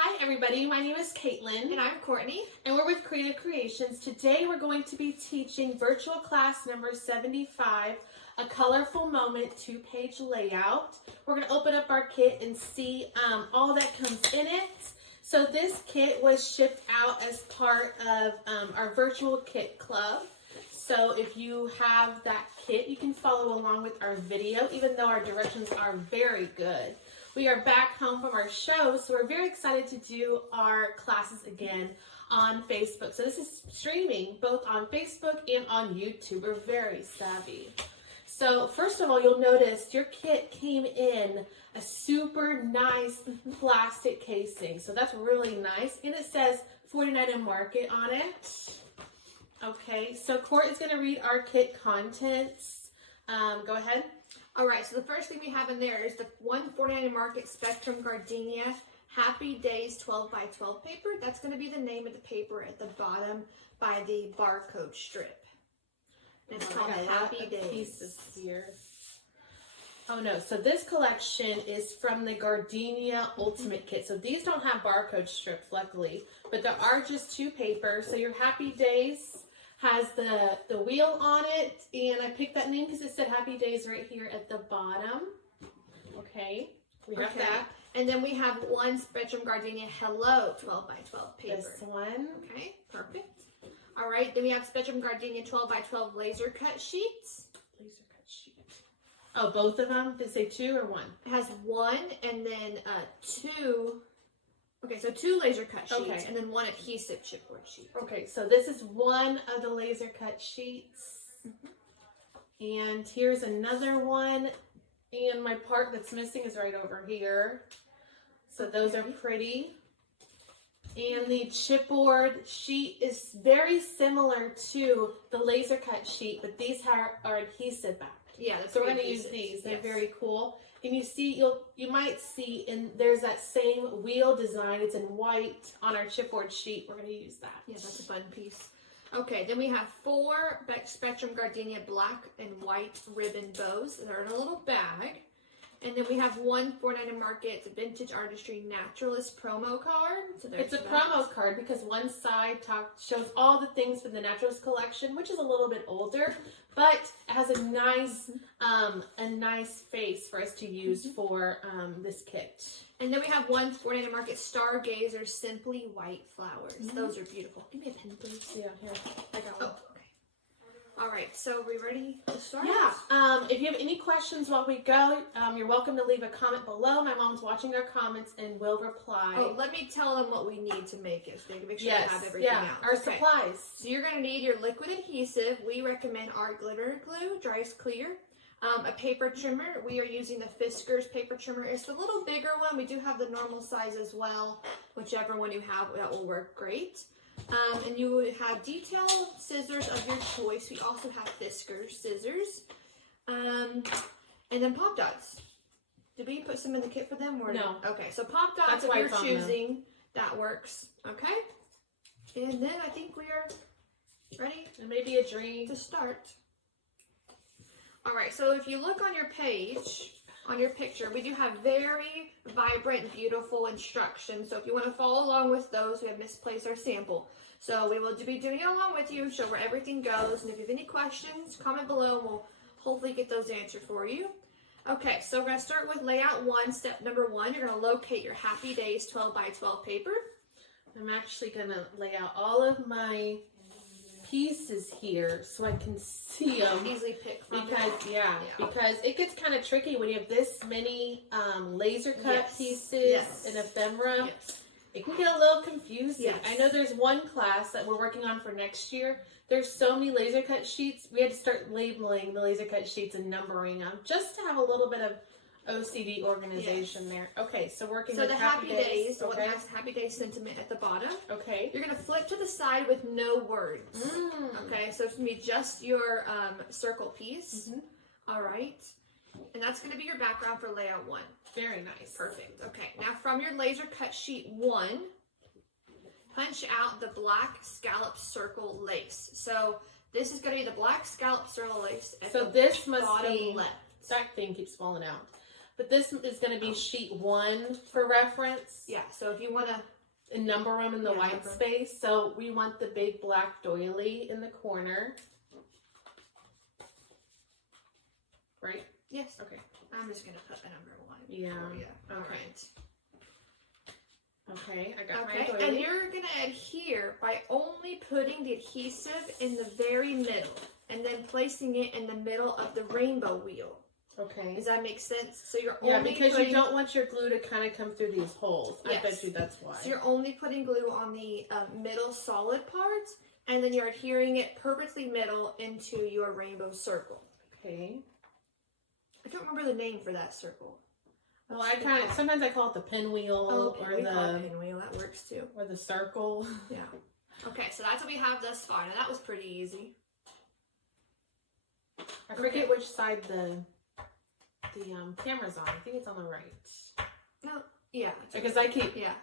Hi everybody, my name is Caitlin. And I'm Courtney. And we're with Creative Creations. Today we're going to be teaching virtual class number 75, a colorful moment 2-page layout. We're going to open up our kit and see all that comes in it. So this kit was shipped out as part of our virtual kit club. So if you have that kit, you can follow along with our video, even though our directions are very good. We are back home from our show, so we're very excited to do our classes again on Facebook. So this is streaming both on Facebook and on YouTube. We're very savvy. So first of all, you'll notice your kit came in a super nice plastic casing. So that's really nice. And it says 49 and Market on it. Okay, so Court is going to read our kit contents. Go ahead. All right, so the first thing we have in there is the 149 and Market Spectrum Gardenia Happy Days 12 by 12 paper. That's going to be the name of the paper at the bottom by the barcode strip. And it's called Happy Days. Pieces here. Oh no, so this collection is from the Gardenia Ultimate Kit. So these don't have barcode strips, luckily, but there are just 2 papers. So your Happy Days has the wheel on it, and I picked that name because it said Happy Days right here at the bottom. Okay, we have that. And then we have one Spectrum Gardenia Hello 12 by 12 paper. This one. Okay, perfect. All right, then we have Spectrum Gardenia 12 by 12 laser cut sheets. Laser cut sheet. Oh, both of them? Did it say 2 or 1? It has 1 and then 2. Okay, so 2 laser cut sheets and then 1 adhesive chipboard sheet. Okay, so this is one of the laser cut sheets. And here's another one. And my part that's missing is right over here. So those are pretty. And the chipboard sheet is very similar to the laser cut sheet, but these are adhesive backed. Yeah, that's so we're going to use these. They're very cool. And you see, you might see, there's that same wheel design. It's in white on our chipboard sheet. We're going to use that. Yeah, that's a fun piece. Okay, then we have 4 Spectrum Gardenia black and white ribbon bows that are in a little bag. And then we have 1 49 and Market Vintage Artistry Naturalist promo card. So it's a promo card because one side shows all the things from the Naturalist collection, which is a little bit older, but it has a nice face for us to use for this kit. And then we have 1 49 and Market Stargazer Simply White Flowers. Those are beautiful. Give me a pen, please. Yeah, here. I got one. All right, so are we ready to start? Yeah. If you have any questions while we go, you're welcome to leave a comment below. My mom's watching our comments and will reply. Oh, let me tell them what we need to make it so they can make sure they have everything out. Our supplies. So you're going to need your liquid adhesive. We recommend art glitter glue, dries clear. A paper trimmer. We are using the Fiskars paper trimmer. It's the little bigger one. We do have the normal size as well. Whichever one you have, that will work great. And you have detail scissors of your choice. We also have Fiskars scissors. And then pop dots. Did we put some in the kit for them? Or no. Okay, so pop dots if you're choosing. That works. Okay. And then I think we are ready. It may be a dream to start. All right, so if you look on your page, on your picture, we do have very vibrant, beautiful instructions. So if you want to follow along with those, we have misplaced our sample. So we will be doing it along with you, show where everything goes. And if you have any questions, comment below and we'll hopefully get those answered for you. Okay, so we're going to start with layout 1, step number 1. You're going to locate your Happy Days 12 by 12 paper. I'm actually going to lay out all of my pieces here so I can see them. Easily pick from because it gets kind of tricky when you have this many laser cut pieces and ephemera. It can get a little confusing. I know there's one class that we're working on for next year. There's so many laser cut sheets. We had to start labeling the laser cut sheets and numbering them just to have a little bit of OCD organization there. Okay, so working with Happy Days. So it has Happy Days sentiment at the bottom. Okay. You're going to flip to the side with no words. Okay, so it's going to be just your circle piece. All right. And that's going to be your background for layout 1. Very nice. Perfect. Okay, now from your laser cut sheet 1, punch out the black scallop circle lace. So this is going to be the black scallop circle lace at the this must bottom be left. That thing keeps falling out. But this is going to be sheet 1 for reference. Yeah, so if you want to number them in the white space. So we want the big black doily in the corner. Right? Yes. Okay. I'm just going to put the number 1 yeah. for you. Okay. All right. Okay, I got my Okay, doily. and you're going to adhere by only putting the adhesive in the very middle and then placing it in the middle of the rainbow wheel. Okay. Does that make sense? So you're yeah, only because putting, you don't want your glue to kind of come through these holes. Yes. I bet you that's why. So you're only putting glue on the middle solid part, and then you're adhering it perfectly middle into your rainbow circle. Okay. I don't remember the name for that circle. Well, I kind of sometimes I call it the pinwheel okay, or we call it the pinwheel. That works too. or the circle. Yeah. Okay, so that's what we have thus far. Now that was pretty easy. I forget which side the camera's on. I think it's on the right. No, yeah. Because I keep Yeah.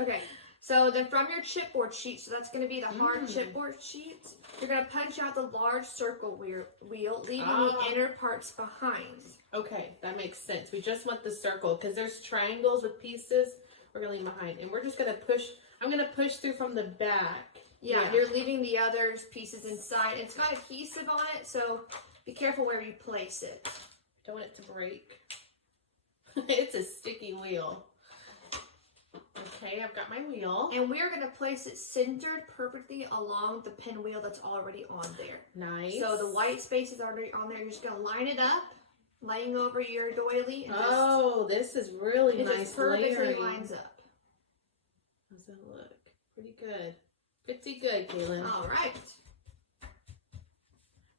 Okay. So then from your chipboard sheet, so that's going to be the hard chipboard sheet, you're going to punch out the large circle wheel, leaving the inner parts behind. Okay, that makes sense. We just want the circle because there's triangles with pieces we're going to leave behind. And we're just going to push, I'm going to push through from the back. Yeah, you're leaving the other pieces inside. It's got adhesive on it, so be careful where you place it. Don't want it to break. It's a sticky wheel. Okay, I've got my wheel. And we're going to place it centered perfectly along the pinwheel that's already on there. Nice. So the white space is already on there. You're just going to line it up, laying over your doily. And this is really nice. It just perfectly layering. lines up. How's that look? Pretty good. Pretty good, Kaylin. All right.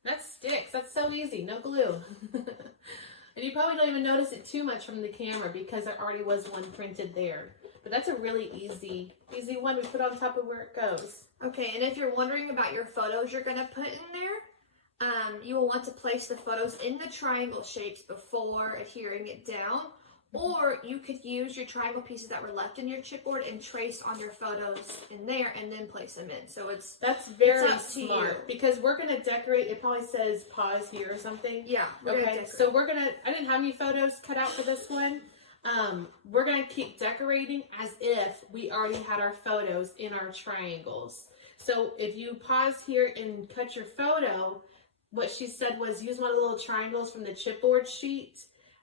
That sticks. That's so easy. No glue. And you probably don't even notice it too much from the camera because there already was one printed there. But that's a really easy one to put on top of where it goes. Okay, and if you're wondering about your photos you're going to put in there, you will want to place the photos in the triangle shapes before adhering it down. Or you could use your triangle pieces that were left in your chipboard and trace on your photos in there and then place them in. So that's very up to smart you. because we're going to decorate. It probably says pause here or something. Yeah. Okay, so we're going to, I didn't have any photos cut out for this one. We're going to keep decorating as if we already had our photos in our triangles. So if you pause here and cut your photo, what she said was use one of the little triangles from the chipboard sheet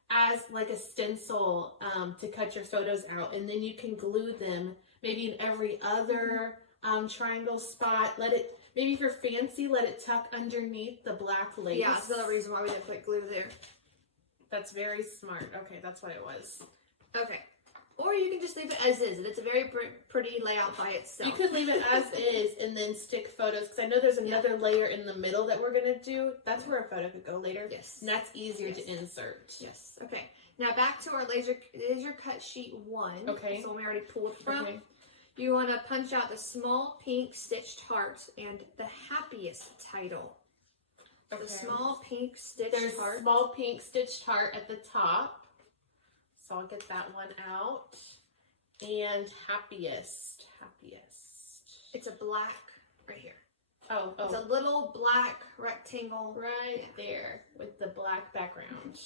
as like a stencil to cut your photos out, and then you can glue them maybe in every other triangle spot. Maybe if you're fancy, let it tuck underneath the black lace. Yeah, that's another reason why we didn't put glue there. That's very smart. Okay, that's what it was. Okay. Or you can just leave it as is. It's a very pretty layout by itself. You could leave it as is and then stick photos, because I know there's another layer in the middle that we're going to do. That's where a photo could go later. Yes. And that's easier to insert. Yes. Okay. Now back to our laser cut sheet 1. Okay. So we already pulled from. Okay. You want to punch out the small pink stitched heart and the happiest title. Okay. The small pink stitched There's heart. small pink stitched heart at the top. So I'll get that one out. And happiest. It's a black right here. Oh. It's a little black rectangle. Right there with the black background.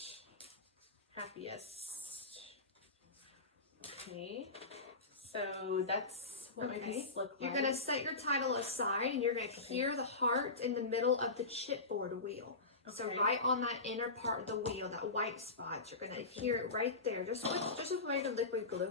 Happiest. Okay. So that's what my piece look like. You're going to set your title aside and you're going to adhere the heart in the middle of the chipboard wheel. Okay. So right on that inner part of the wheel, that white spot, you're going to adhere it right there, just with regular liquid glue.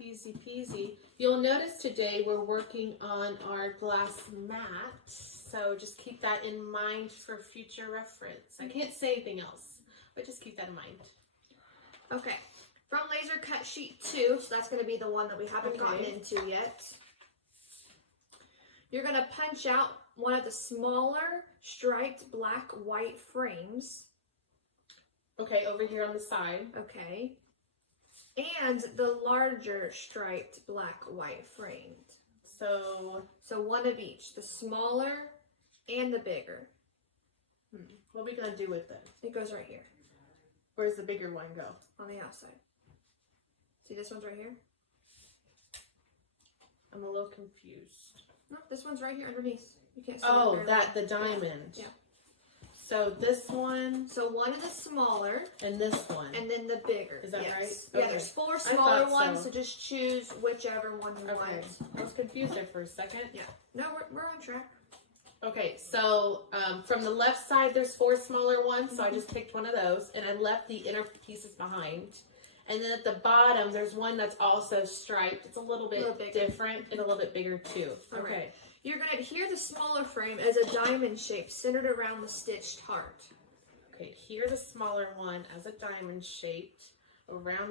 Easy peasy. You'll notice today we're working on our glass mat, so just keep that in mind for future reference. I can't say anything else, but just keep that in mind. Okay, from laser cut sheet 2, so that's going to be the one that we haven't gotten into yet. You're going to punch out one of the smaller striped black-white frames. Okay, over here on the side. Okay. And the larger striped black-white framed. So one of each, the smaller and the bigger. What are we going to do with it? It goes right here. Where's the bigger one go? On the outside. See, this one's right here? I'm a little confused. No, this one's right here underneath. You can't see the diamond. Yeah. So this one So one is the smaller, and this one. and then the bigger. Is that right? Yeah, Okay. there's 4 smaller thought ones, so. so just choose whichever one you want. I was confused there for a second. Yeah. No, we're on track. Okay, so from the left side, there's 4 smaller ones, so I just picked one of those, and I left the inner pieces behind. And then at the bottom, there's one that's also striped. It's a little bit different and a little bit bigger too. All Okay. right. You're going to adhere the smaller frame as a diamond shape centered around the stitched heart. Okay, here the smaller one as a diamond shaped around